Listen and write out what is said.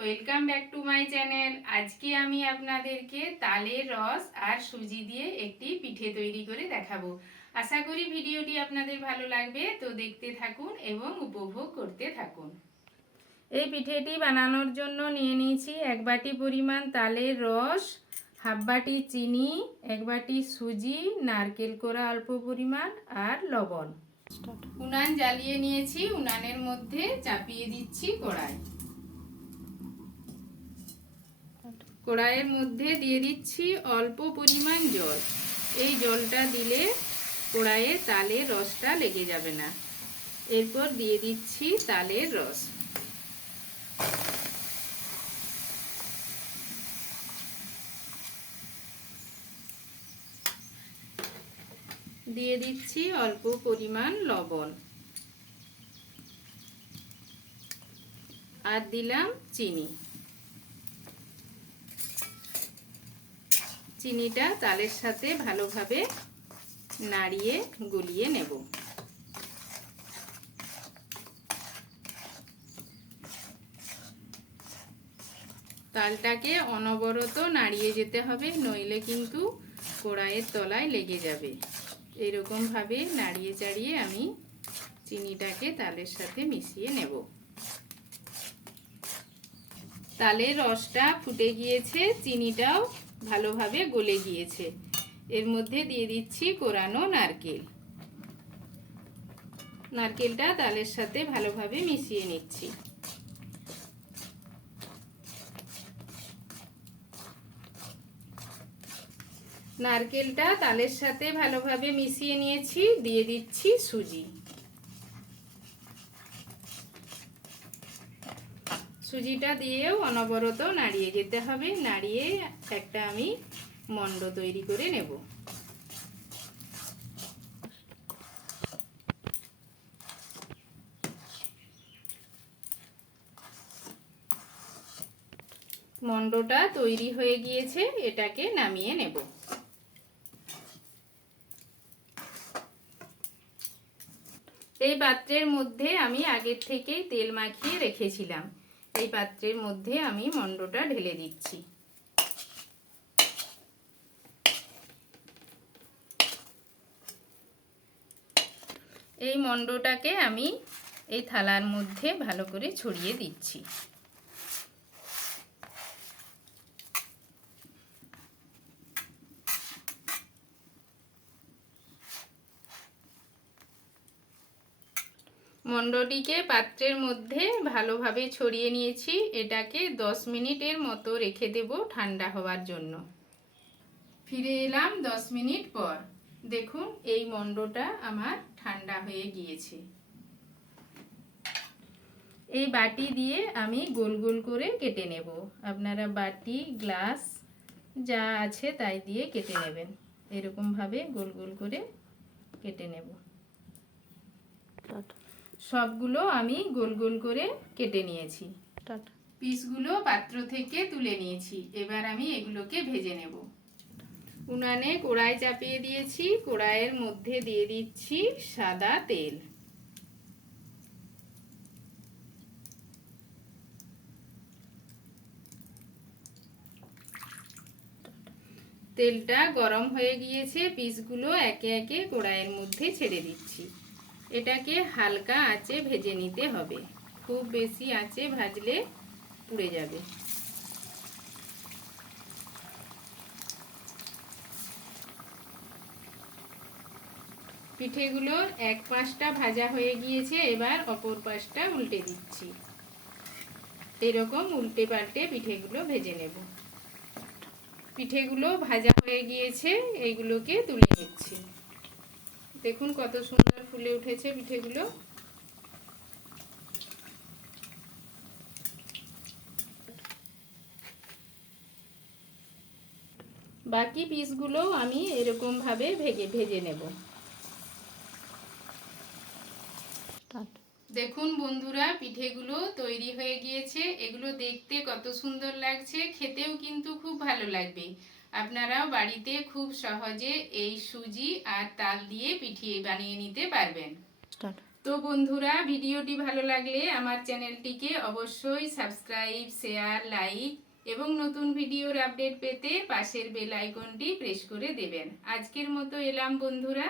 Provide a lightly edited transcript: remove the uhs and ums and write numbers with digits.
Welcome back to my channel. আজকে আমি আপনাদেরকে তালের রস আর সুজি দিয়ে একটি পিঠে তৈরি করে দেখাবো। আশা করি ভিডিওটি আপনাদের ভালো লাগবে, তো দেখতে থাকুন এবং উপভোগ করতে থাকুন। এই পিঠেটি বানানোর জন্য নিয়ে নিয়েছি 1 বাটি পরিমাণ তালের রস, হাফ বাটি চিনি, 1 বাটি সুজি, নারকেল কোড়া অল্প পরিমাণ আর লবণ। উনান জ্বালিয়ে নিয়েছি, উনানের মধ্যে চাপিয়ে দিচ্ছি কড়াই। কড়াইয়ের মধ্যে দিয়ে দিচ্ছি অল্প পরিমাণ জল। এই জলটা দিলে কড়াইয়ে তালের রসটা লেগে যাবে না। এরপর দিয়ে দিচ্ছি তালের রস। দিয়ে দিচ্ছি অল্প পরিমাণ লবণ আর দিলাম চিনি। চিনিটা তালের সাথে ভালোভাবে নাড়িয়ে গলিয়ে নেব। তালটাকে অনবরত নাড়িয়ে যেতে হবে, নইলে কিন্তু কড়াইয়ের তলায় লেগে যাবে। এরকম ভাবে নাড়িয়ে চাড়িয়ে আমি চিনিটাকে তালের সাথে মিশিয়ে নেব। তালের রসটা ফুটে গিয়েছে, চিনিটাও ভালোভাবে গলে গিয়েছে। এর মধ্যে দিয়ে দিচ্ছি কোরানো নারকেল। নারকেলটা তালের সাথে ভালোভাবে মিশিয়ে নিচ্ছি। নারকেলটা তালের সাথে ভালোভাবে মিশিয়ে নিয়েছি, দিয়ে দিচ্ছি সুজি। সুজিটা দিয়েও অনবরত নাড়িয়ে যেতে হবে। নাড়িয়ে একটা আমি মণ্ড তৈরি করে নেব। মণ্ডটা তৈরি হয়ে গিয়েছে, এটাকে নামিয়ে নেব। এই পাত্রের মধ্যে আমি আগের থেকেই তেল মাখিয়ে রেখেছিলাম। এই পাত্রের মধ্যে আমি মণ্ডটা ঢেলে দিচ্ছি। এই মণ্ডটাকে আমি এই থালার মধ্যে ভালো করে ছড়িয়ে দিচ্ছি। মণ্ডটিকে পাত্রের মধ্যে ভালোভাবে ছড়িয়ে নিয়েছি। এটাকে 10 মিনিটের মতো রেখে দেব ঠান্ডা হওয়ার জন্য। ফিরে এলাম 10 মিনিট পর। দেখুন এই মণ্ডটা আমার ঠান্ডা হয়ে গিয়েছে। এই বাটি দিয়ে আমি গোল গোল করে কেটে নেব। আপনারা বাটি, গ্লাস যা আছে তাই দিয়ে কেটে নেবেন। এরকম ভাবে গোল গোল করে কেটে নেব। সবগুলো আমি গোল গোল করে কেটে নিয়েছি। পিসগুলো পাত্র থেকে তুলে নিয়েছি। এবার আমি এগুলোকে ভেজে নেব। উনানে কড়াই চাপিয়ে দিয়েছি। কড়াইয়ের মধ্যে দিয়ে দিচ্ছি সাদা তেল। তেলটা গরম হয়ে গিয়েছে। পিসগুলো একে একে কড়াইয়ের মধ্যে ছেড়ে দিচ্ছি। এটাকে হালকা আঁচে ভেজে নিতে হবে। খুব বেশি আঁচে ভাজলে পুড়ে যাবে। পিঠেগুলো এক পাশটা ভাজা হয়ে গিয়েছে, এবার অপর পাশটা উল্টে দিচ্ছি। এরকম উল্টে পাল্টে পিঠেগুলো ভেজে নেব। পিঠেগুলো ভাজা হয়ে গিয়েছে, এইগুলোকে তুলে নিচ্ছি। দেখুন কত সুন্দর ফুলে উঠেছে পিঠেগুলো। বাকি পিসগুলো আমি এরকম ভাবে ভেজে নেব। দেখুন বন্ধুরা, পিঠেগুলো তৈরি হয়ে গিয়েছে। এগুলো দেখতে কত সুন্দর লাগছে, খেতেও কিন্তু খুব ভালো লাগবে। আপনারাও বাড়িতে খুব সহজে এই সুজি আর তাল দিয়ে পিঠে বানিয়ে নিতে পারবেন। তো বন্ধুরা, ভিডিওটি ভালো লাগলে আমার চ্যানেলটিকে অবশ্যই সাবস্ক্রাইব, শেয়ার, লাইক এবং নতুন ভিডিওর আপডেট পেতে পাশের বেল আইকনটি প্রেস করে দেবেন। আজকের মতো এলাম বন্ধুরা।